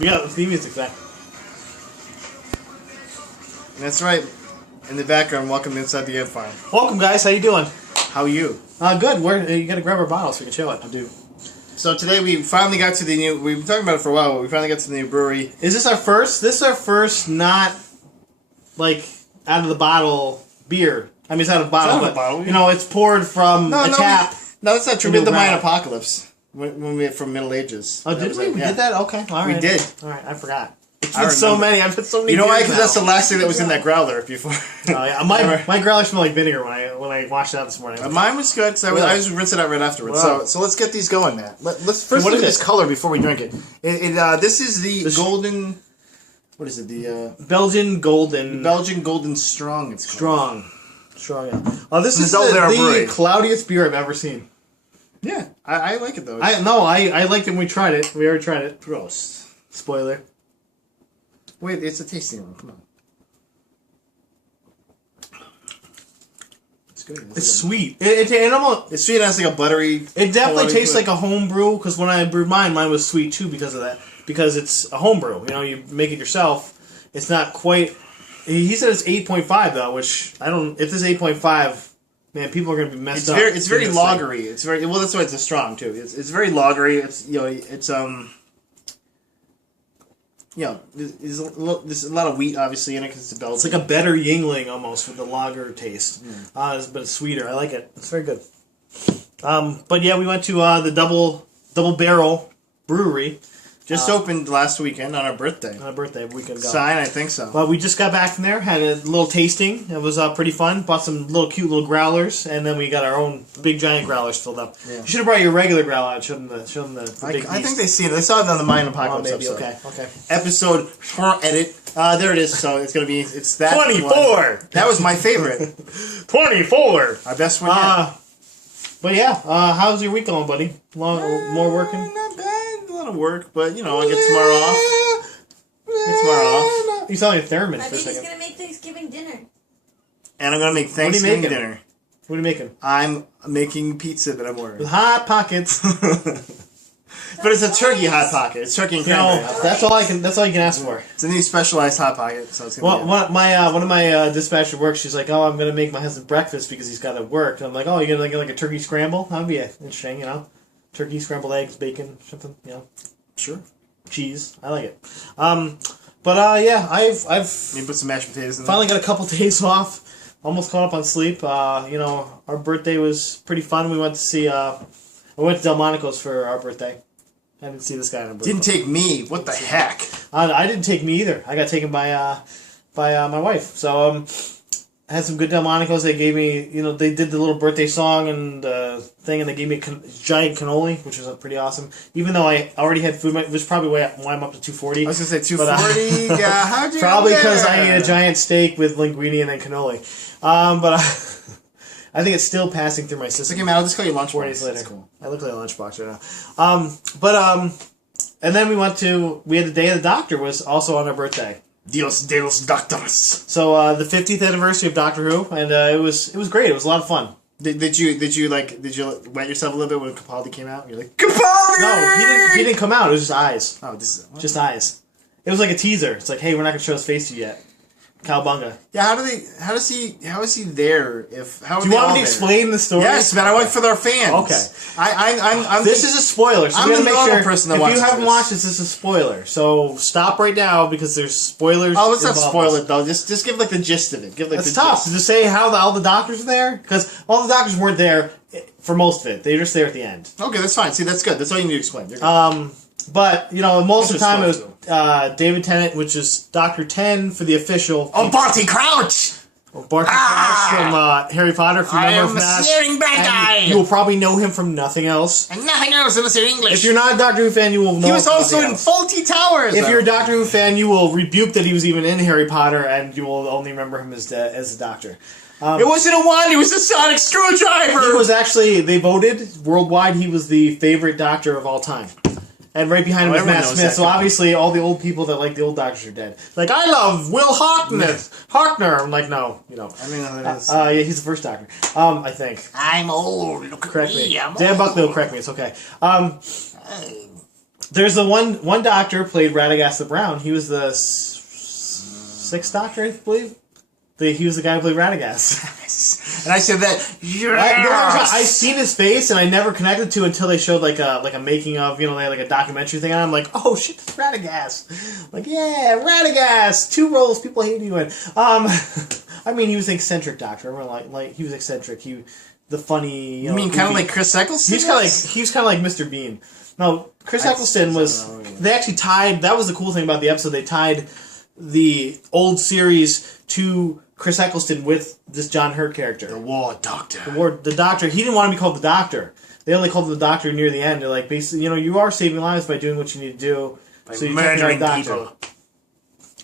We got the theme music back. That's right. In the background, welcome inside the Ant Farm. Welcome, guys. How you doing? How are you? Good. You gotta grab our bottle so we can chill it. I do. So today we finally got to the new... We've been talking about it for a while, but we finally got to the new brewery. Is this our first? This is our first not, like, out of the bottle beer. I mean, it's out of the bottle, It's out of the bottle. You know, it's poured from a tap. No, that's not true. We into did the a Mayan growler. Apocalypse when we from Middle Ages. Oh, did we? We did that? Okay. All right. We did. All right. I forgot. It's I been so remember. many. I've had so many. You know why? beers Because now. that's the last thing that was in that growler before. Oh, yeah. My growler smelled like vinegar when I washed it out this morning. Mine was good because I just rinsed it out right afterwards. Wow. So let's get these going, Matt. Let's first What look is at this it? color before we drink it. This is the golden. What is it? The Belgian Golden. Belgian Golden Strong. It's called. Strong. Yeah. Oh, this is Double Barrel Brewery. the cloudiest beer I've ever seen. Yeah, I like it though. I liked it when we tried it. We already tried it. Gross. Spoiler. Wait, it's a tasting one. Come on. It's good. It's sweet. It almost. It's sweet and it's like a buttery. It definitely quality tastes to it. like a home brew, because when I brewed mine was sweet too because of that. Because it's a home brew. You know, you make it yourself. It's not quite... He said it's 8.5 though, which I don't... If this is 8.5, man, people are going to be messed up. It's very lagery. It's very... Well, that's why it's a strong too. It's very lagery. It's, you know, it's... You know, there's a lot of wheat obviously in it because it's a Belgian. It's like a better Yingling almost with the lager taste. But it's sweeter. I like it. It's very good. But yeah, we went to the Double Barrel Brewery. Just opened last weekend on our birthday. On our birthday, a weekend ago. Sign, I think so. But we just got back from there, had a little tasting. It was pretty fun. Bought some cute little growlers, and then we got our own big giant growlers filled up. Yeah. You should have brought your regular growler out. Show them the big I think they see it. They saw it on the Mayan Apocalypse episode. Okay. Episode.Edit. There it is. So it's gonna be that 24. one. That was my favorite. 24. Our best one yet. But yeah, how's your week going, buddy? More working? Not bad. A lot of work, but you know, I get tomorrow off. You sound like a theremin My for a baby's second. gonna make Thanksgiving dinner. And I'm gonna make Thanksgiving dinner. What are you making? I'm making pizza that I'm With ordering. hot pockets. But it's a turkey hot pocket. It's turkey and You cranberry. know, hot that's all I can ask for. It's a new specialized hot pocket, so it's gonna Well, one of my dispatcher work. She's like, "Oh, I'm gonna make my husband breakfast because he's got to work." And I'm like, "Oh, you're gonna get like a turkey scramble? That'd be interesting, you know? Turkey, scrambled eggs, bacon, something, you know? Sure. Cheese. I like it." Yeah, I've Maybe put some mashed potatoes in there. finally got a couple days off. Almost caught up on sleep. You know, our birthday was pretty fun. We went to see. I went to Delmonico's for our birthday. I didn't see this guy on a birthday. Didn't take me. What the heck? I didn't take me either. I got taken by my wife. So I had some good Delmonico's. They gave me, you know, they did the little birthday song and thing, and they gave me a giant cannoli, which was pretty awesome. Even though I already had food, it was probably why I'm up to 240. I was gonna say 240. Yeah, how'd you? Probably get because there? I ate a giant steak with linguine and then cannoli. I think it's still passing through my system. Okay, man, I'll just call you lunchbox. 4 days later. That's cool. I look like a lunchbox right now. And then we had the day of the doctor was also on our birthday. Dios de los doctors. So the 50th anniversary of Doctor Who, and it was great. It was a lot of fun. Did you wet yourself a little bit when Capaldi came out? You're like, Capaldi! No, he didn't come out. It was just eyes. Oh, this is what? Just eyes. It was like a teaser. It's like, hey, we're not gonna show his face to you yet. Cowabunga. Yeah, how is he there? Do you want me to explain the story? Yes, man. I want for our fans. Okay. I'm This is a spoiler. So I'm we gotta the make normal sure person that if watches you haven't this. watched this is a spoiler. So stop right now because there's spoilers. Oh, let's not involved. spoil it though. Just give like the gist of it. Give like It's the tough gist. to say how all the doctors were there because all the doctors weren't there for most of it. They were just there at the end. Okay, that's fine. See, that's good. That's all you need to explain. You're good. But you know, most of the time it Just was David Tennant, which is Doctor 10 for the official. Oh, Barty Crouch! Barty Crouch from Harry Potter. If you I remember am from a that. staring bad And guy! you will probably know him from nothing else. And nothing else unless you're English. If you're not a Doctor Who fan, you will know. he was him from also nothing in else. Faulty Towers. If you're a Doctor Who fan, you will rebuke that he was even in Harry Potter, and you will only remember him as the Doctor. It wasn't a wand, it was a sonic screwdriver! He was actually, they voted worldwide, he was the favorite Doctor of all time. And right behind him was everyone Matt knows Smith, that. so obviously all the old people that like the old Doctors are dead. Like, I love Will Hartner. I'm like, no, you know. I mean, that is. Yeah, he's the first Doctor. I think. I'm old. Look at Correct me. I'm Dan old. Buckley will correct me, it's okay. There's the one doctor played Radagast the Brown. He was the sixth doctor, I believe. He was the guy who played Radagast. And I said that. Yes! I seen his face, and I never connected to until they showed like a making of. They had like a documentary thing, and I'm like, oh shit, that's Radagast. Like, yeah, Radagast. 2 roles people hate you in. I mean, he was an eccentric doctor. Everyone like he was eccentric. The funny. You mean kind of like Chris Eccleston? He was kind of like Mr. Bean. No, Chris Eccleston was. They actually tied. That was the cool thing about the episode. They tied the old series to Chris Eccleston with this John Hurt character. The War Doctor. The Doctor. He didn't want to be called the Doctor. They only called him the Doctor near the end. They're like, basically, you are saving lives by doing what you need to do. By murdering people.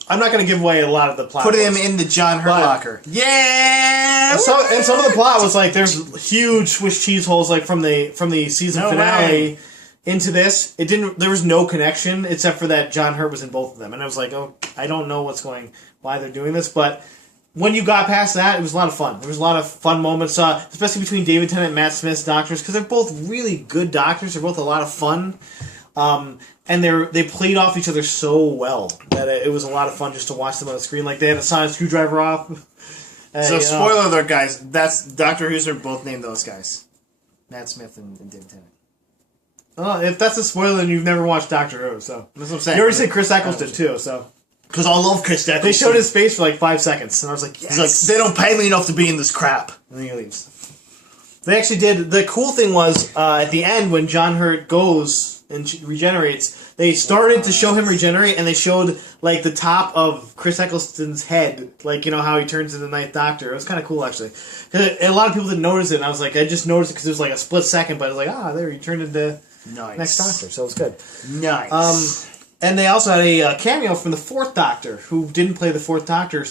I'm not going to give away a lot of the plot. Put him in the John Hurt locker. Yeah! And some of the plot was like, there's huge Swiss cheese holes like from the season finale into this. There was no connection except for that John Hurt was in both of them. And I was like, oh, I don't know why they're doing this, but when you got past that, it was a lot of fun. There was a lot of fun moments, especially between David Tennant and Matt Smith's doctors, because they're both really good doctors. They're both a lot of fun. And they played off each other so well that it was a lot of fun just to watch them on the screen. Like, they had a sonic screwdriver off. So, spoiler alert, guys. That's Dr. Who's are both named those guys. Matt Smith and David Tennant. Oh, if that's a spoiler, then you've never watched Doctor Who, so. That's what I'm saying. You already said Chris Eccleston, too, so. Because I love Chris Eccleston. They showed his face for like 5 seconds, and I was like, yes. He's like, they don't pay me enough to be in this crap. And then he leaves. They actually did. The cool thing was, at the end, when John Hurt goes and regenerates, they started to show him regenerate, and they showed, like, the top of Chris Eccleston's head, like, how he turns into the Ninth Doctor. It was kind of cool, actually. Because a lot of people didn't notice it, and I was like, I just noticed it because it was like a split second, but I was like, there, he turned into Next Doctor, so it was good. Nice. And they also had a cameo from the Fourth Doctor, who didn't play the Fourth Doctor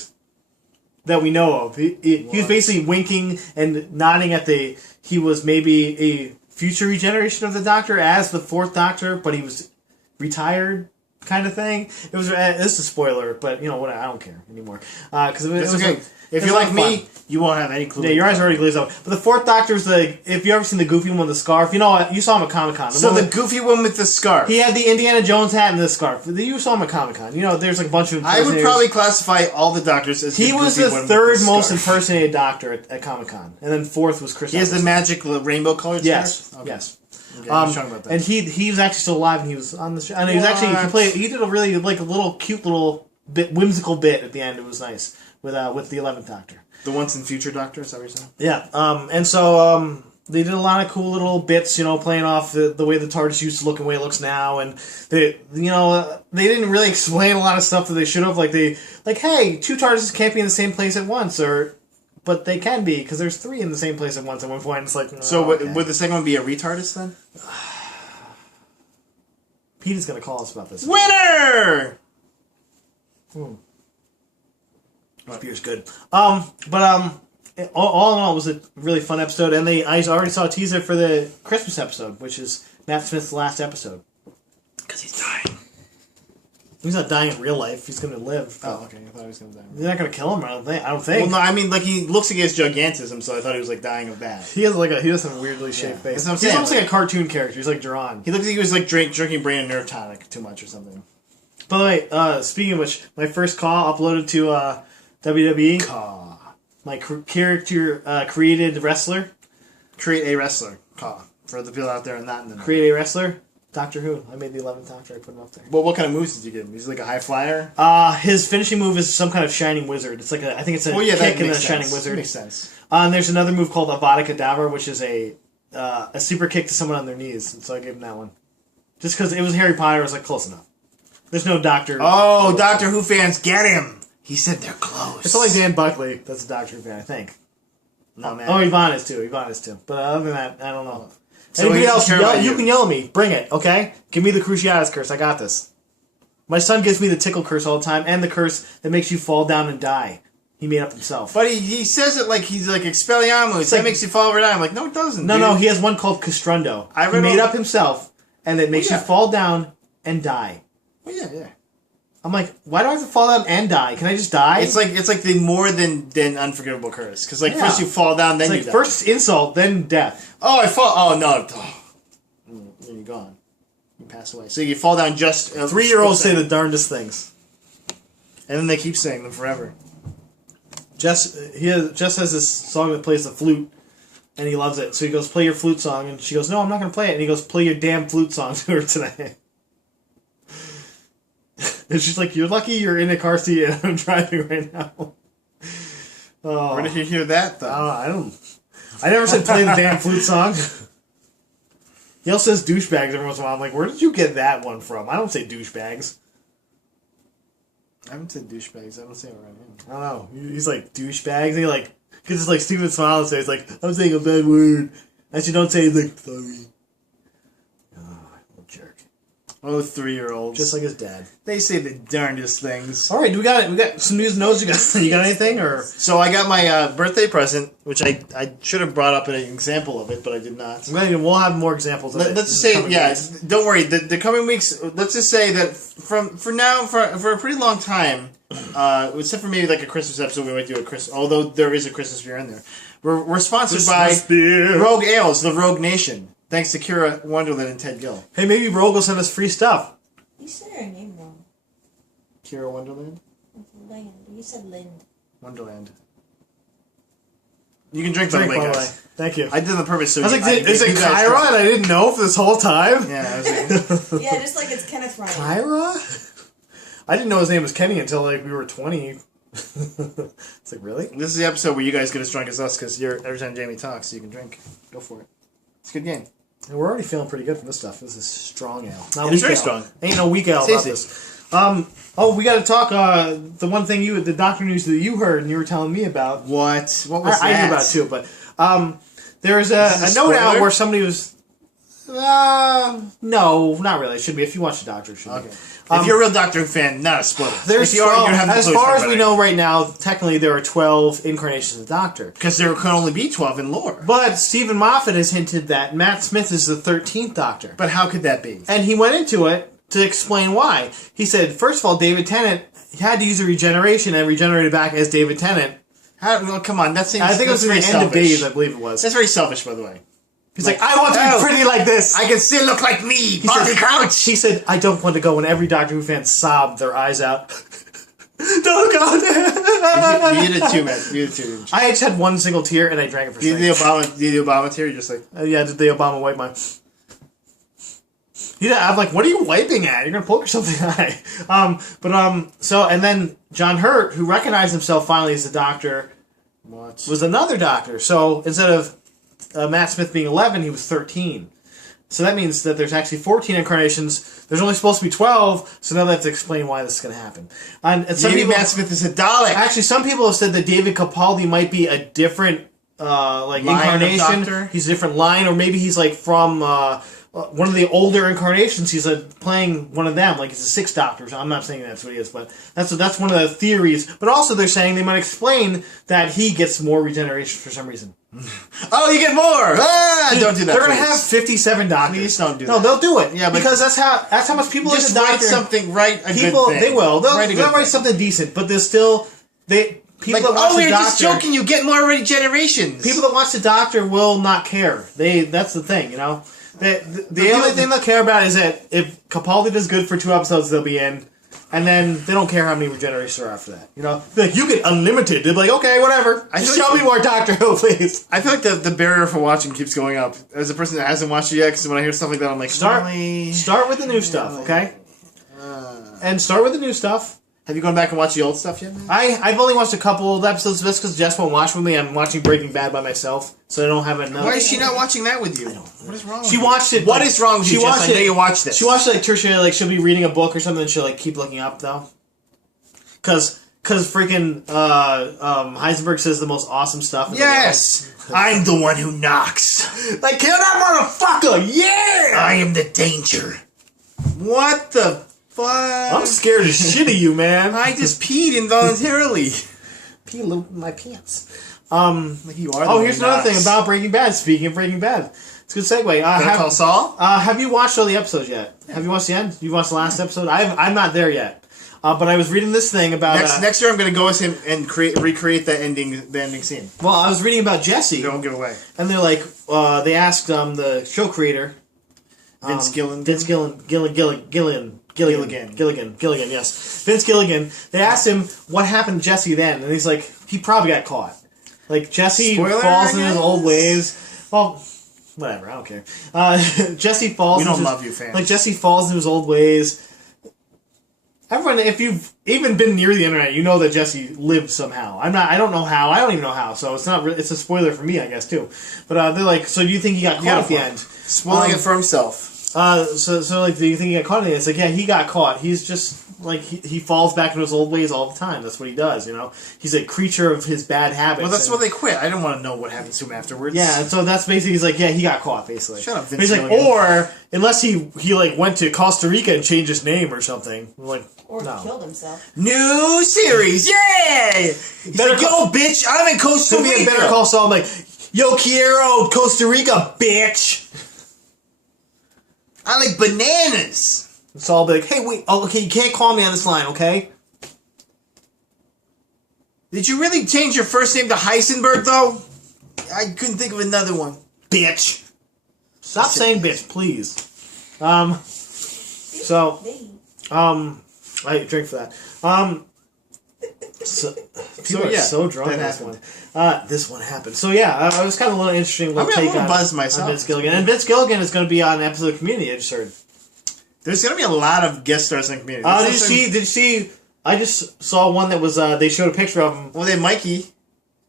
that we know of. He was basically winking and nodding at he was maybe a future regeneration of the Doctor as the Fourth Doctor, but he was retired kind of thing. It was this is a spoiler, but what, I don't care anymore because it was okay. If you're like me, you won't have any clue. Yeah, your eyes are already glazed over. But the Fourth Doctor's if you ever seen the Goofy one with the scarf, you saw him at Comic-Con. So the Goofy one with the scarf. He had the Indiana Jones hat and the scarf. You saw him at Comic-Con. There's like a bunch of. I would probably classify all the Doctors as he was the third most impersonated Doctor at Comic-Con, and then fourth was Chris. He has the magic rainbow colored scarf. Okay. Yes. Okay, talking about that. And he was actually still alive, and he was on the show. And he was he did a really like a little cute little whimsical bit at the end. It was nice with the 11th Doctor. The once and future Doctor, is that what you're saying? Yeah. And so they did a lot of cool little bits, playing off the way the TARDIS used to look and the way it looks now. And they didn't really explain a lot of stuff that they should have. Like hey, 2 TARDISes can't be in the same place at once, but they can be because there's 3 in the same place at once at one point. It's like would the second one be a retardist then? Pete is gonna call us about this. Winner. This beer's good. All in all, it was a really fun episode, and I already saw a teaser for the Christmas episode, which is Matt Smith's last episode. Because he's dying. He's not dying in real life. He's going to live. Oh, okay. I thought he was going to die. You're not going to kill him, I don't think. Well, no, I mean, like, he looks like he has gigantism, so I thought he was, like, dying of that. He has some weirdly shaped face. That's what I'm He's almost like a cartoon character. He's like Duran. He looks like he was, like, drinking brain and nerve tonic too much or something. By the way, speaking of which, my first call uploaded to WWE. My character created wrestler. Create a wrestler. For the people out there and not in the Create a wrestler. Doctor Who. I made the 11th Doctor. I put him up there. Well, what kind of moves did you give him? He's like a high flyer? His finishing move is some kind of Shining Wizard. It's like I think it's a kick and a Shining Wizard. That makes sense. And there's another move called Avada Kedavra, which is a super kick to someone on their knees. And so I gave him that one. Just because it was Harry Potter, I was like, close enough. There's no Doctor. Oh, Doctor Who fans, get him! He said they're close. It's only Dan Buckley that's a Doctor Who fan, I think. No, man. Oh, Yvonne is too. But other than that, I don't know. So anybody else, you can yell at me. Bring it, okay? Give me the Cruciatus curse. I got this. My son gives me the tickle curse all the time, and the curse that makes you fall down and die. He made up himself. But he says it like he's like Expelliarmus. That makes you fall over and die. I'm like, no, it doesn't. No, he has one called Castrundo. He made up himself, and it makes you fall down and die. Oh, yeah. I'm like, why do I have to fall down and die? Can I just die? It's like the more than unforgivable curse. Because first you fall down, then you die. First insult, then death. Oh, I fall. Oh no, you're gone. you pass away. So you fall down just... 3-year-olds say the darndest things. And then they keep saying them forever. Jess has this song that plays the flute, and he loves it. So he goes, play your flute song, and she goes, no, I'm not going to play it. And he goes, play your damn flute song to her tonight. And she's like, you're lucky you're in a car seat and I'm driving right now. Oh. Where did you hear that, though? I never said play the damn flute song. He also says douchebags every once in a while. I'm like, where did you get that one from? I don't say douchebags. I haven't said douchebags. I don't say it right now. I don't know. He's like, douchebags. And he like, gets this like stupid smile and says, like, I'm saying a bad word. And you don't say, like, sorry. Oh, little jerk. Oh, 3-year-olds. Just like his dad. They say the darndest things. All right, we got some news and notes. You got anything? Or So I got my birthday present, which I should have brought up an example of it, but I did not. We'll have more examples of it. Let's just say, don't worry. The coming weeks, let's just say that for a pretty long time, except for maybe like a Christmas episode, we might do a Christmas, although there is a Christmas beer in there. We're sponsored by Rogue Ales, the Rogue Nation. Thanks to Kira Wonderland and Ted Gill. Hey, maybe Rogue will send us free stuff. You said her name wrong. Kira Wonderland? Lind. You said Lind. Wonderland. You can drink, by the way, guys. Thank you. I did it on purpose. So I was like, is it Kyra? And I didn't know for this whole time? Yeah, I was like... Yeah, just like it's Kenneth Ryan. Kyra? I didn't know his name was Kenny until like we were 20. It's like, really? This is the episode where you guys get as drunk as us, because every time Jamie talks, you can drink. Go for it. It's a good game. And we're already feeling pretty good from this stuff. This is strong ale. Not it's very ale. Strong. Ain't no weak ale about this. We got to talk. The one thing the doctor news that you heard and you were telling me about. What? What was that? I knew about it too, but there was a note out where somebody was. No, not really. It should be if you watch the doctor. It should be. If you're a real Doctor Who fan, not a spoiler. There's 12, as far as we know right now, technically there are 12 incarnations of the Doctor. Because there can only be 12 in lore. But Stephen Moffat has hinted that Matt Smith is the 13th Doctor. But how could that be? And he went into it to explain why. He said, first of all, David Tennant had to use a regeneration and regenerated back as David Tennant. Well, come on, that seems... I think it was in the end of days, I believe it was. That's very selfish, by the way. He's like, I want to be pretty like this. I can still look like me. He Crouch. He said, I don't want to go. And every Doctor Who fan sobbed their eyes out. Don't go there. You did it too, man. You did it too. I just had one single tear and I drank it for strength. Did the Obama tear? You're just like... yeah, did the Obama wipe mine? I'm like, what are you wiping at? You're going to poke yourself in the eye. So, and then John Hurt, who recognized himself finally as the Doctor, was another Doctor. So, instead of Matt Smith being 11, he was 13. So that means that there's actually 14 incarnations. There's only supposed to be 12, so now they have to explain why this is going to happen. And some maybe people, Matt Smith is a Dalek. Actually, some people have said that David Capaldi might be a different incarnation. He's a different line, or maybe he's like from one of the older incarnations. He's playing one of them, like he's a 6th Doctor. So I'm not saying that's what he is, but that's one of the theories. But also they're saying they might explain that he gets more regeneration for some reason. Oh, you get more! Don't do that. They're going to have 57 Doctors. Please don't do that. No, they'll do it. Yeah, because that's how much people just like the write Doctor. Something, write a people, good thing. They will. They'll write write something decent, but there's still people like, that watch the you're Doctor. Just joking. You get more regenerations. People that watch the Doctor will not care. That's the thing, you know. The only thing they'll care about is that if Capaldi does good for 2 episodes, they'll be in. And then they don't care how many regenerations are after that. You know, like you get unlimited. They're like, okay, whatever. Just show me more Doctor Who, please. I feel like the barrier for watching keeps going up. As a person that hasn't watched it yet, because when I hear stuff like that, I'm like, start with the new stuff, okay? And start with the new stuff. Have you gone back and watched the old stuff yet, man? I've only watched a couple old episodes of this because Jess won't watch with me. I'm watching Breaking Bad by myself, so I don't have enough. Why is she not watching that with you? What is wrong with you? She watched it. What is wrong with you, Jess? I know you watched this. She watched it, like, tertiary, like, she'll be reading a book or something, and she'll, like, keep looking up, though. Because freaking Heisenberg says the most awesome stuff. Yes! I'm the one who knocks. Like, kill that motherfucker! Yeah! I am the danger. What the fuck? I'm scared as shit of you, man. I just peed involuntarily. Pee a little in my pants. Like you are. Here's another thing about Breaking Bad. Speaking of Breaking Bad. It's a good segue. Better Call Saul? Have you watched all the episodes yet? Have you watched the end? You watched the last episode? I'm not there yet. But I was reading this thing about... Next year I'm going to go with him and recreate the ending scene. Well, I was reading about Jesse. Don't give away. And they're like... they asked the show creator... Vince Gilligan. Gilligan, yes. Vince Gilligan. They asked him what happened to Jesse then, and he's like, he probably got caught. Like, Jesse Spoiler, falls I in his guess? old ways. Well, whatever, I don't care. Jesse falls. We don't into love you, fans. Like, Jesse falls into his old ways. Everyone, if you've even been near the internet, you know that Jesse lived somehow. I don't know how. I don't even know how. So it's not. It's a spoiler for me, I guess, too. But they're like, so do you think he got caught at the end? Spoiling it for himself. So like, do you think he got caught in it? It's like, yeah, he got caught. He's just like he falls back into his old ways all the time. That's what he does. You know, he's a creature of his bad habits. Well, that's why they quit. I didn't want to know what happens to him afterwards. Yeah, and so that's basically, he's like, yeah, he got caught, basically. Shut up, But Vince he's like, Gilligan. or unless he like went to Costa Rica and changed his name or something. I'm like, Or no. he killed himself. New series, yay! He's Better like, yo, bitch, I'm in Costa So be a Rica. Better Call Saul. I'm like, yo, Quiero, Costa Rica, bitch. I like bananas. Saul be like, hey, wait, oh, okay, you can't call me on this line, okay? Did you really change your first name to Heisenberg, though? I couldn't think of another one. Bitch. Stop saying bitch, please. So, I drink for that. People are yeah, so drunk that on this happened. one. This one happened. So yeah, I was kind of a little interesting little I'm a take little on, buzzed on myself. Vince Gilligan. And Vince Gilligan is going to be on an episode of Community, I just heard. There's going to be a lot of guest stars in Community. Did you see, I just saw one that was, they showed a picture of him. Well, they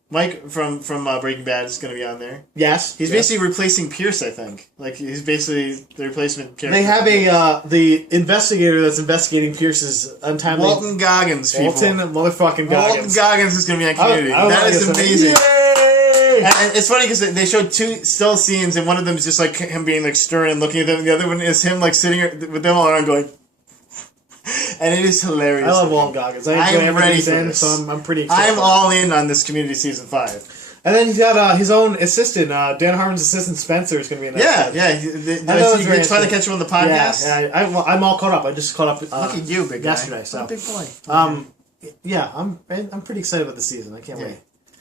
Mike from Breaking Bad is going to be on there. Yes. He's basically replacing Pierce, I think. Like, he's basically the replacement character. They have the investigator that's investigating Pierce's untimely... Walton Goggins, people. Walton motherfucking Goggins. Walton Goggins is going to be on Community. I That is like it. amazing. Yay! And it's funny because they showed two still scenes, and one of them is just like him being like stern and looking at them. And the other one is him like sitting with them all around going... And it is hilarious. I love Walton Goggins. I enjoy I'm everything ready he's for in, this. so I'm pretty excited. I'm all in on this Community Season 5. And then he's got his own assistant, Dan Harmon's assistant Spencer is going to be in that. Yeah. You're trying to catch him on the podcast? Yeah. I'm all caught up. I just caught up. Look at you, big guy. Yesterday, so What a big boy. yeah, I'm pretty excited about the season. I can't wait.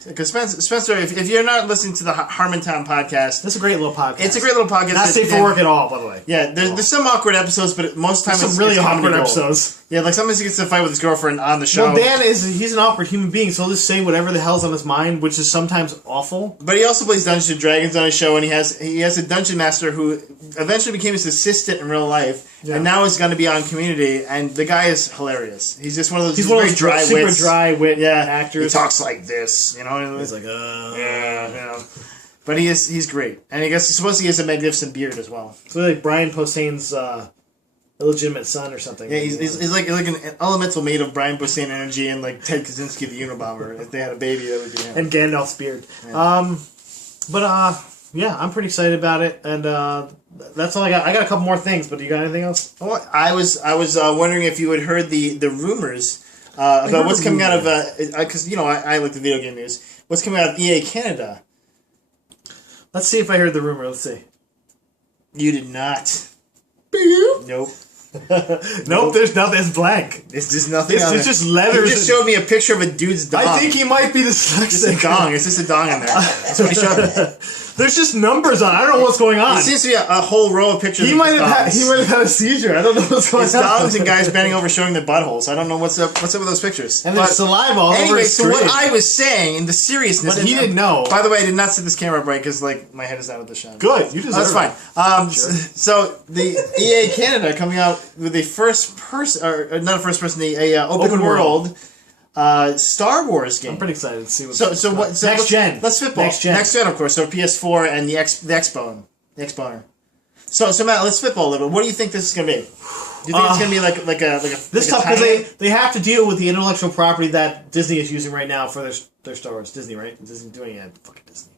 Because Spencer, if you're not listening to the Harmontown podcast, That's a great little podcast. it's a great little podcast. Not safe for work at all, by the way. Yeah, there's some awkward episodes, but most of the time Some it's really it's comedy awkward gold. episodes. Yeah, like sometimes he gets to fight with his girlfriend on the show. Well, Dan he's an awkward human being, so he'll just say whatever the hell's on his mind, which is sometimes awful. But he also plays Dungeons and Dragons on his show, and he has a dungeon master who eventually became his assistant in real life, and now is going to be on Community. And the guy is hilarious. He's just one of those. He's one of very those dry super wits. dry wit Yeah, actors. He talks like this, you know. He's like, yeah, you know. But he's great, and I guess supposedly he has a magnificent beard as well. So like Brian Posehn's illegitimate son or something. Yeah, he's like an elemental made of Brian Posehn energy and like Ted Kaczynski, the Unabomber. If they had a baby, that would be him. And Gandalf's beard. Yeah. Yeah, I'm pretty excited about it, and that's all I got. I got a couple more things, but do you got anything else? Oh, I was wondering if you had heard the rumors about what's coming out of because I like the video game news. What's coming out of EA Canada? Let's see if I heard the rumor. Let's see. You did not. Nope. Nope, there's nothing. It's blank. It's just nothing. It's just letters. He just showed me a picture of a dude's dong. I think he might be Just dyslexic. a dong. It's just a dong in there. That's what he showed me. There's just numbers on. I don't know what's going on. It seems to be a whole row of pictures. He of might his have dongs. had a seizure. I don't know what's going It's on. dongs and guys bending over showing their buttholes. I don't know what's up with those pictures. And there's But saliva all over anyway, his so what screen. I was saying in the seriousness, But he didn't know. By the way, I did not set this camera up right because like my head is out of the shot. Good, you deserve That's fine. it. So the EA Canada coming out with a first person, or not a first person, open Open world Star Wars game. I'm pretty excited to see what's So what? So next gen. Let's spitball. Next gen, of course. So PS4 and the Xbone, the Xboner. So Matt, let's spitball a little bit. What do you think this is going to be? Do you think it's going to be like a This like stuff a because tie-in? they have to deal with the intellectual property that Disney is using right now for their Star Wars. Disney, right? Disney's doing it. Fucking Disney.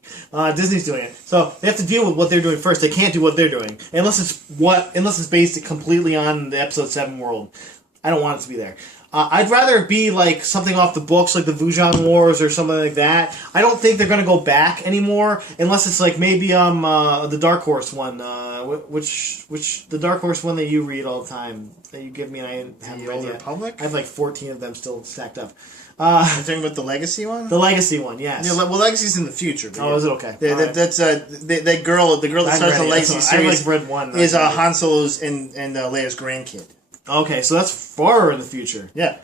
Disney's doing it. So they have to deal with what they're doing first. They can't do what they're doing unless it's based completely on the Episode 7 world. I don't want it to be there. I'd rather it be like something off the books, like the Wujian Wars or something like that. I don't think they're gonna go back anymore, unless it's like maybe the Dark Horse one, which the Dark Horse one that you read all the time that you give me, and I haven't The read Old yet. Republic? I have like 14 of them still stacked up. You're talking about the Legacy one? The Legacy one, yes. Yeah, well, Legacy's in the future. Oh, is it okay? That's that girl. The girl that I've starts read the it. Legacy I've, series read one. is Han Solo's and Leia's grandkid. Okay, so that's far in the future. Yeah,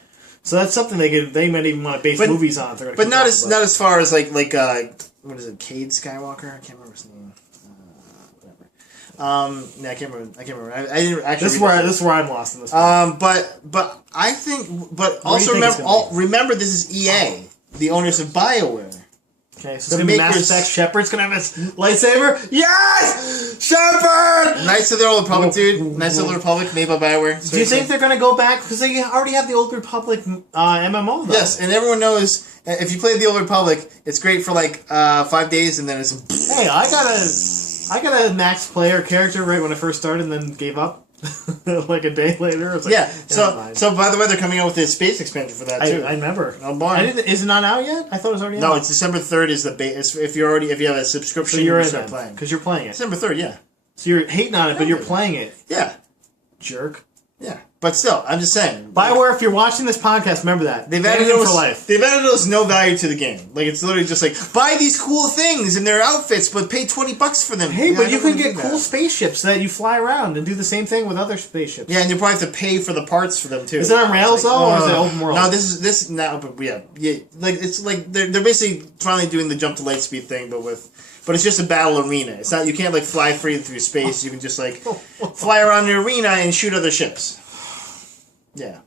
so that's something they might even want to base movies on. If they're gonna but keep not talking as about. not as far as like what is it, Cade Skywalker? I can't remember his name. No, I can't remember. I didn't actually. This is where I'm lost in this. But I think, but also remember this is EA, the owners of BioWare. Okay, so it's gonna be Mass Effect. Shepard's gonna have his lightsaber. Yes, Shepard. Knights of the Old Republic, dude. Knights of the Republic, made by BioWare. Do you think they're gonna go back because they already have the Old Republic MMO? Though. Yes, and everyone knows if you play the Old Republic, it's great for like 5 days, and then it's. Hey, I got a max player character right when I first started, and then gave up. Like a day later. I was like, yeah. So by the way, they're coming out with a space expansion for that too. I remember. Oh boy. Is it not out yet? I thought it was already out. No, it's December 3rd is the base. If you have a subscription, so you're you in start it playing. because you're playing it. December 3rd, yeah. So you're hating on it, but you're playing it. Yeah. Jerk. Yeah. But still, I'm just saying. BioWare, if you're watching this podcast, remember that. They've added them for life. They've added those no value to the game. Like, it's literally just like, buy these cool things and their outfits, but pay $20 for them. Hey, but you can get cool spaceships that you fly around and do the same thing with other spaceships. Yeah, and you probably have to pay for the parts for them, too. Is it on rails, though, or is it open world? No, this now, but yeah. Like, it's like, they're basically finally doing the jump to light speed thing, but it's just a battle arena. It's not, you can't, like, fly free through space. You can just, like, fly around the arena and shoot other ships. Yeah.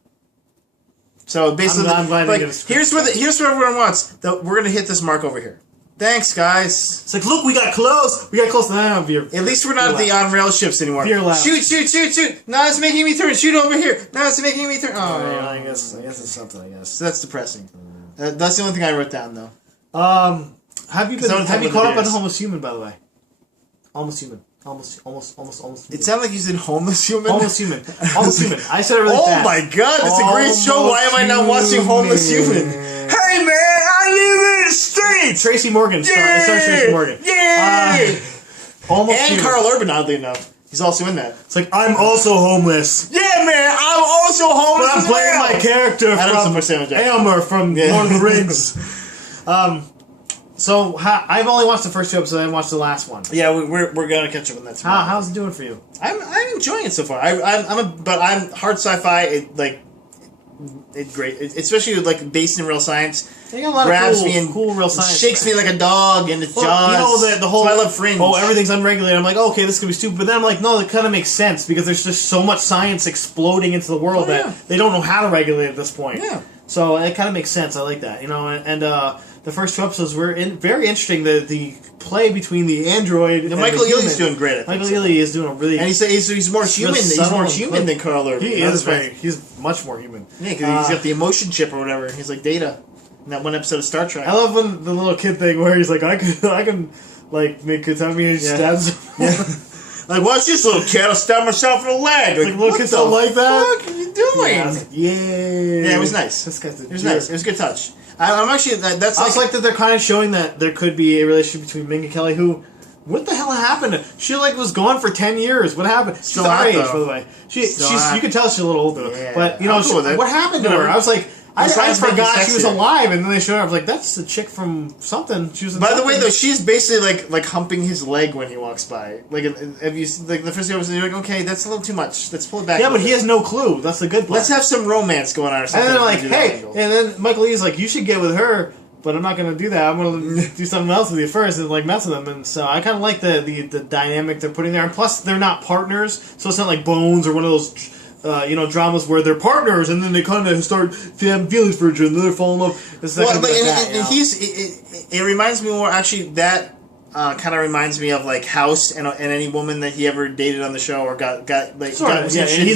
So basically, I'm glad like, here's what everyone wants. We're gonna hit this mark over here. Thanks, guys. It's like, look, we got close. We got close. Now, at least we're not at the on-rail ships anymore. Veer Shoot. Now it's making me turn. Shoot over here. Now it's making me turn. Oh, yeah, I guess it's something. I guess so that's depressing. That's the only thing I wrote down, though. Have you caught up on Homeless Human, by the way? Almost Human. Almost. It sounded like you said homeless human. Homeless Human. I said it really fast. Oh my god, that's a great show. Why am I not watching Homeless Human? Hey man, I live in the streets. Tracy Morgan. Yeah. It stars Tracy Morgan. Yeah. Almost and Human. Carl Urban, oddly enough, he's also in that. It's like, I'm also homeless. Yeah, man, I'm also homeless. But I'm playing my character from Aylmer from Lord of the Rings. So I've only watched the first 2 episodes. I haven't watched the last one. Yeah, we're gonna catch up on that tomorrow. How's it doing for you? I'm enjoying it so far. I'm hard sci-fi. It's great, especially like based in real science. They got a lot grabs of me and cool real science. Shakes me like a dog in its jaws. You know the whole. That's why I love Fringe. Oh, everything's unregulated. I'm like, okay, this could be stupid. But then I'm like, no, it kind of makes sense because there's just so much science exploding into the world that they don't know how to regulate at this point. Yeah. So it kind of makes sense. I like that. And the first 2 episodes were very interesting. The play between the android and Michael Ealy's doing great. Michael Ealy is doing a really. And he's more human. He's more human than Carl Urban. He's much more human. Yeah, because he's got the emotion chip or whatever. He's like Data in that one episode of Star Trek. I love when the little kid thing where he's like, I can like make good time. He stabs him. Like, what's this little kid? I'll stab myself in the leg. Like little kids don't like that. What are you doing? Yeah, I was like, yeah, it was nice. This guy's it was nice. It was a good touch. I'm actually that's. I like that they're kind of showing that there could be a relationship between Ming and Kelly. Who, what the hell happened? She was gone for 10 years. What happened? She's our age, by the way. She's you can tell she's a little older. Yeah, but you know, what happened to her? I was like. I forgot she was alive, and then they showed her. I was like, "That's the chick from something." She was. By the way, though, she's basically like humping his leg when he walks by. Like, if you like the first episode, you're like, "Okay, that's a little too much. Let's pull it back." Yeah, but he has no clue. That's the good part. Let's have some romance going on or something. And then like, hey, and then Michael Lee's like, "You should get with her." But I'm not going to do that. I'm going to do something else with you first and like mess with them. And so I kind of like the dynamic they're putting there. And plus, they're not partners, so it's not like Bones or one of those. Dramas where they're partners and then they kind of start having feelings for each other and then they fall in love. It reminds me more, actually, that kind of reminds me of like House and any woman that he ever dated on the show or got he's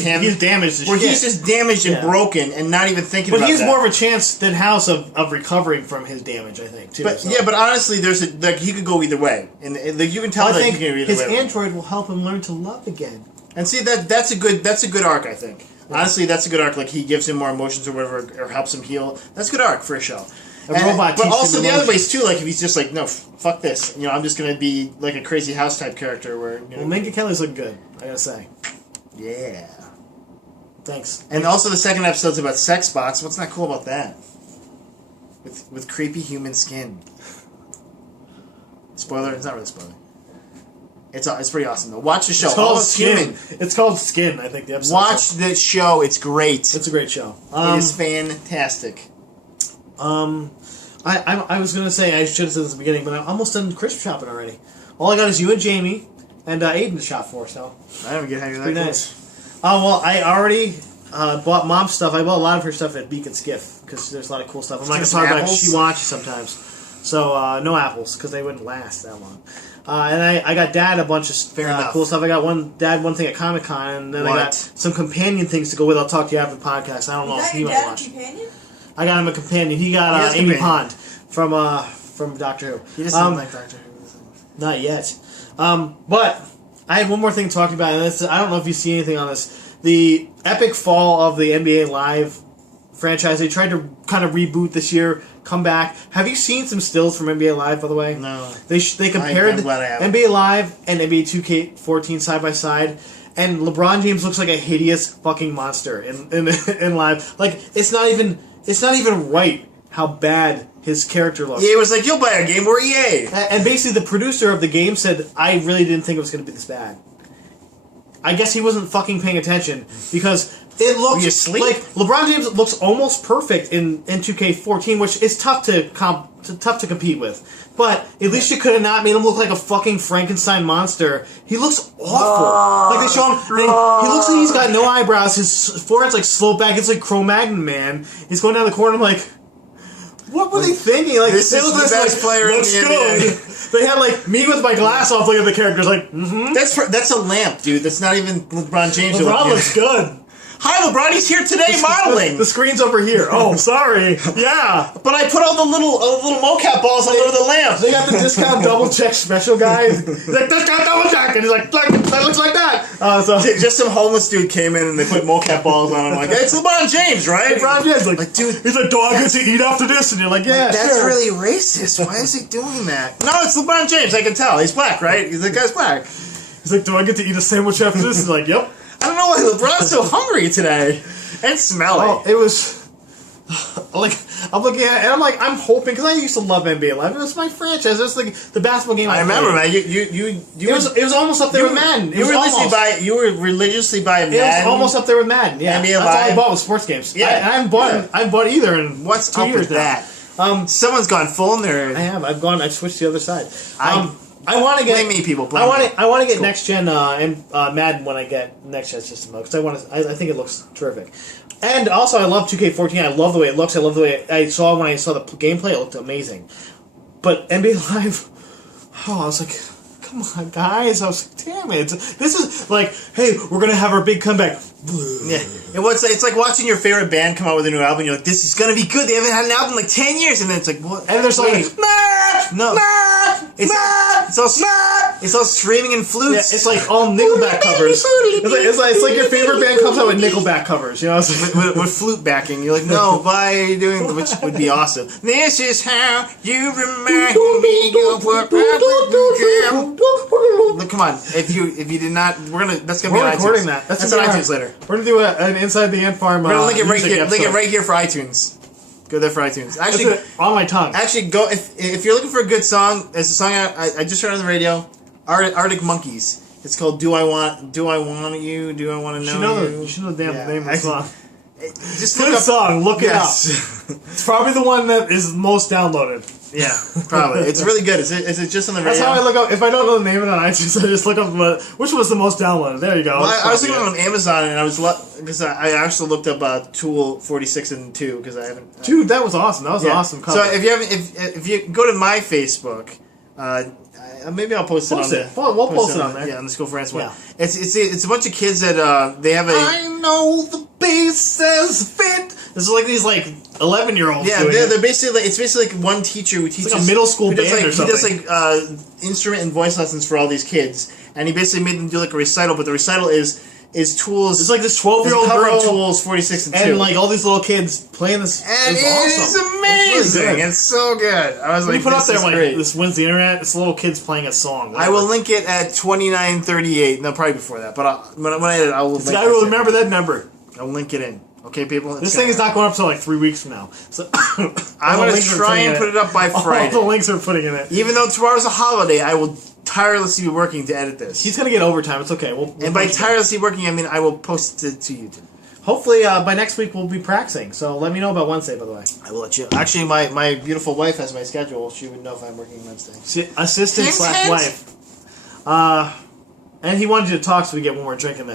damaged. He's just damaged and broken and not even thinking about that. But he's more of a chance than House of recovering from his damage, I think, too. But but honestly, he could go either way, and you can tell that he can go either way. His android will help him learn to love again. And see that's a good arc, I think. Honestly, that's a good arc. Like, he gives him more emotions or whatever, or helps him heal. That's a good arc for a show. Robot but teaches also him the other emotions. ways too. Like, if he's just like, no, fuck this. You know, I'm just gonna be like a crazy house type character. Where you know, Well, Minka Kelly's look good. I gotta say. yeah. Thanks. And also the second episode's about sex bots. What's not cool about that? With creepy human skin. Spoiler. It's not really a spoiler. It's pretty awesome though. Watch the show. It's called Almost Skin. Human. It's called Skin. I think the episode. Watch the show. It's great. It's a great show. It is fantastic. I was gonna say I should have said this at the beginning, but I'm almost done Christmas shopping already. All I got is you and Jamie and Aiden to shop for. So I don't get how you're that pretty close. nice. Oh well, I already bought Mom's stuff. I bought a lot of her stuff at Beacon Skiff because there's a lot of cool stuff. I'm not gonna Some talk about apples? she watches sometimes. So no apples because they wouldn't last that long. And I got Dad a bunch of enough. cool stuff. I got one thing at Comic Con, and then I What? got some companion things to go with. I'll talk to you after the podcast. I don't know You if got he your might dad a watch. companion? I got him a companion. He He got has Amy companion. Pond from Doctor Who. He doesn't like Doctor Who. Not yet. But I have one more thing to talk about, and this, I don't know if you see anything on this. The epic fall of the NBA Live franchise. They tried to kind of reboot this year, come back. Have you seen some stills from NBA Live, by the way? No. They compared I'm glad I haven't. NBA Live and NBA 2K14 side by side, and LeBron James looks like a hideous fucking monster in Live. Like it's not even right how bad his character looks. Yeah, it was like, you'll buy a game, we're EA. And basically, the producer of the game said, "I really didn't think it was going to be this bad." I guess he wasn't fucking paying attention because it looks Were you asleep? like LeBron James looks almost perfect in 2K14, which is tough to compete with. But at least you could have not made him look like a fucking Frankenstein monster. He looks awful. Like they show him, he looks like he's got no eyebrows. His forehead's like sloped back. It's like Cro-Magnon Man. He's going down the corner. I'm like, what were they thinking? Like This they is look the like, best player in looks the good. NBA. They had like me with my glass off, looking at the characters like, That's a lamp, dude. That's not even LeBron James. you're LeBron looking looks at. good. Hi, LeBron. He's here today modeling. The screen's over here. Oh, sorry. Yeah. But I put all the little mocap balls all over the lamp. They got the discount double check special guy. He's like, discount double check. And he's like, that looks like that. So Just some homeless dude came in and they put mocap balls on him. Like, hey, it's LeBron James, right? LeBron James like, dude, he's like, do I get to eat after this? And you're like, yeah, that's sure. really racist. Why is he doing that? No, it's LeBron James. I can tell. He's black, right? The guy's black. He's like, do I get to eat a sandwich after this? He's like, yep. I don't know why LeBron's so hungry today. And smelly. Oh, it was like I'm looking at it and I'm like I'm hoping because I used to love NBA Live. It was my franchise. It was like the basketball game. I remember, played. man. You It was almost up there with Madden. You were religiously by Madden. It was almost up there with Madden. Yeah, NBA that's all I Live. bought was sports games. Yeah. I haven't bought either in What's 2 up years with now. that? Someone's gone full nerd. I've switched to the other side. I want to get blame me, people. Blame I want to get Cool. next gen and Madden when I get next gen system because I think it looks terrific. And also, I love 2K14. I love the way it looks. I love the way I saw when I saw the gameplay. It looked amazing. But NBA Live, I was like, come on, guys. I was like, damn it. This is like, hey, we're going to have our big comeback. Yeah, it's like watching your favorite band come out with a new album. You're like, this is gonna be good. They haven't had an album in like 10 years, and then it's like, what? And there's like, No, it's all screaming and flutes. yeah, it's like all Nickelback covers. It's like your favorite band comes out with Nickelback covers. You know, it's like, with flute backing. You're like, no, why are you doing? Which would be awesome. This is how you remind me of what happened. Look, come on. If you did not, that's gonna be we're on recording iTunes. that. That's on iTunes later. We're gonna do an Inside the Ant Farm. We're gonna link it right music here. episode. Link it right here for iTunes. Go there for iTunes. It's Actually, on my tongue. Actually, go if you're looking for a good song. It's a song I just heard on the radio. Arctic Monkeys. It's called "Do I Want You? Do I Want to Know You?" You should know the damn name of the song. Just Good look up. song. Look it up. Yes. It's probably the one that is most downloaded. Yeah, probably. It's really good. Is it just on the radio? That's how I look up. If I don't know the name of it on iTunes, I just look up which was the most downloaded. There you go. Well, I was looking on Amazon, and I was because I actually looked up Tool 46 and 2 because I haven't. Dude, that was awesome. That was an awesome cover. So if you haven't, if you go to my Facebook, maybe I'll post it on there. We'll post it on there. Yeah, on the School France one. Yeah. It's a bunch of kids that they have a. I know the pieces fit. This is like these 11-year-olds. Yeah, doing they're basically it's basically like one teacher who teaches like a middle school who does band or something. He does instrument and voice lessons for all these kids, and he basically made them do like a recital. But the recital is is Tools. It's like this It's a 12-year-old cover of girl Tools 46 and 2. and like all these little kids playing this. And it's it awesome. is amazing. It's really good. It's so good. I was When like, you put up this there is like great. this wins the internet. It's little kids playing a song. I will link it at 2938. No, probably before that. But when I edit, I will. This guy will remember that number. I'll link it in. Okay, people. This thing is not going up until like 3 weeks from now. So I'm going to try and put it up by Friday. All the links are putting in it. Even though tomorrow's a holiday, I will tirelessly be working to edit this. He's gonna get overtime. It's okay. And by tirelessly working, I mean I will post it to YouTube. Hopefully, by next week we'll be practicing. So let me know about Wednesday, by the way. I will let you. Actually, my beautiful wife has my schedule. She would know if I'm working Wednesday. Assistant / wife. And he wanted you to talk so we get one more drink in the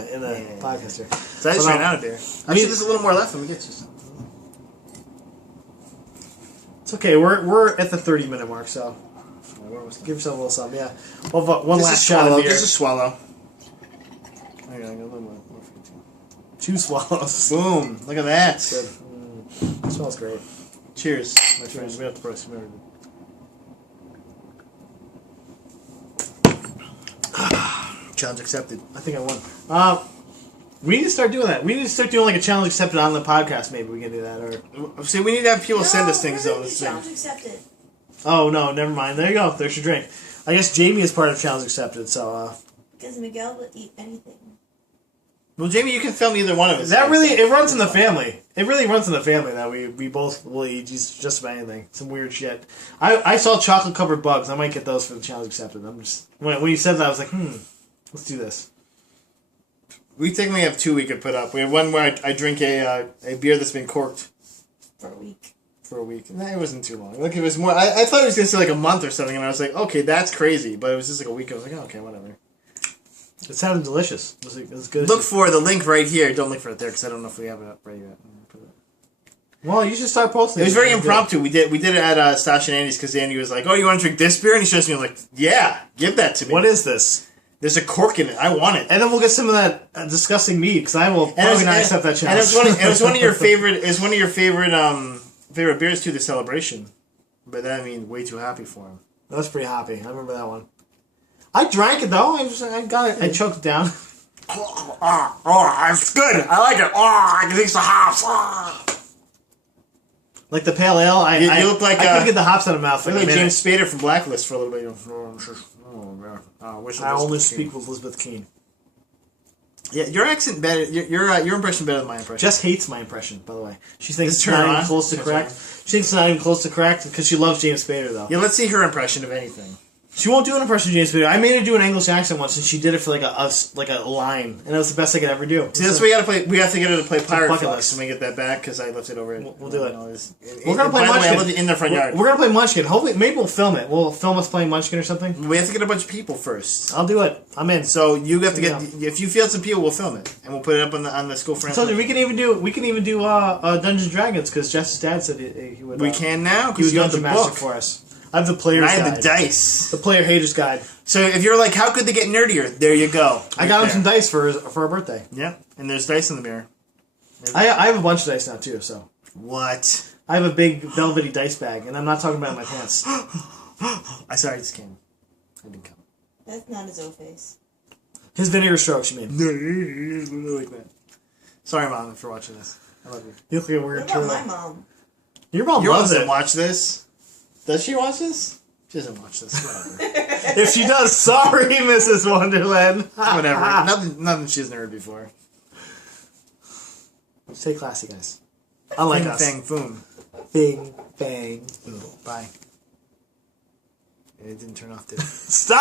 podcast here. So I just ran out of beer. Actually, there's a little more left. Let me get you some. It's okay. We're at the 30-minute mark, so give yourself a little something. Yeah. One last shot of beer. Just a swallow. I got a little more. 2 swallows. Boom! Look at that. Good. It smells great. Cheers, my We friends. have to press. Challenge accepted. I think I won. We need to start doing that. We need to start doing like a challenge accepted on the podcast. Maybe we can do that. Or See, we need to have people send us things though. This thing. Challenge accepted. oh no, never mind. There you go. There's your drink. I guess Jamie is part of challenge accepted. So Because Miguel will eat anything. Well, Jamie, you can film either one of us. that really it runs in the family. It really runs in the family that we both will eat just about anything. Some weird shit. I saw chocolate covered bugs. I might get those for the challenge accepted. I'm just when you said that I was like, let's do this. We technically have 2 we could put up. We have one where I drink a beer that's been corked For a week. for a week. Nah, it wasn't too long. Like it was more. I thought it was gonna say like a month or something, and I was like, okay, that's crazy. But it was just like a week. I was like, oh, okay, whatever. It sounded delicious. It was good. Look for the link right here. Don't look for it there because I don't know if we have it up right yet. Well, you should start posting. It was very impromptu. We did it at Stash and Andy's because Andy was like, "Oh, you want to drink this beer?" And he shows me. I'm like, "Yeah, give that to me." What is this? There's a cork in it. I want it. And then we'll get some of that disgusting meat because I will probably not accept that challenge. And it was one of your favorite. It's one of your favorite beers too. The Celebration, but then I mean, way too happy for him. That was pretty happy. I remember that one. I drank it though. I got it. I choked it down. Oh, it's good. I like it. Oh, I can taste the hops. Like the pale ale. You look like I couldn't get the hops out of my mouth. Look Like like James. James Spader from Blacklist for a little bit. I only speak with Elizabeth Keane. Yeah, your accent better. Your impression better than my impression. Jess hates my impression, by the way. She thinks Just it's turn not it even on. close to Turn it correct. She thinks it's not even close to correct because she loves James Spader, though. Yeah, let's see her impression of anything. She won't do an impression of James Spader. I made her do an English accent once, and she did it for like a line, and it was the best I could ever do. See, that's what we gotta play. We have to get her to play Pirate bucket Fox list. when we get that back because I left it over. We'll do it. We're gonna play By the way, I Munchkin. left it in the front yard. We're gonna play Munchkin. Hopefully, maybe we'll film it. We'll film us playing Munchkin or something. We have to get a bunch of people first. I'll do it. I'm in. So you have to Yeah. get. If you field some people, we'll film it and we'll put it up on the school I friends. told you we can even do Dungeons and Dragons because Jess's dad said he would. We can now He because would you have the dungeon master book. for us. I have the player's And I guide. have the dice. The player haters guide. So if you're like, how could they get nerdier? There you go. I got him Right some there. dice for her birthday. Yeah, and there's dice in the mirror. I have a bunch of dice now too. So What? I have a big velvety dice bag, and I'm not talking about in my pants. I sorry, I just came. I didn't come. That's not his O face. His vinegar strokes, you mean? Like that. Sorry, Mom, for watching this. I love you. You look like a What weird about turtle. my mom? Your mom Your mom loves doesn't it. watch this. Does she watch this? She doesn't watch this. Whatever. If she does, sorry, Mrs. Wonderland. Whatever. Nothing she's heard before. Stay classy, guys. Unlike us. Fang Fum. Bing, bang, boom. Bye. It didn't turn off, did it? Stop!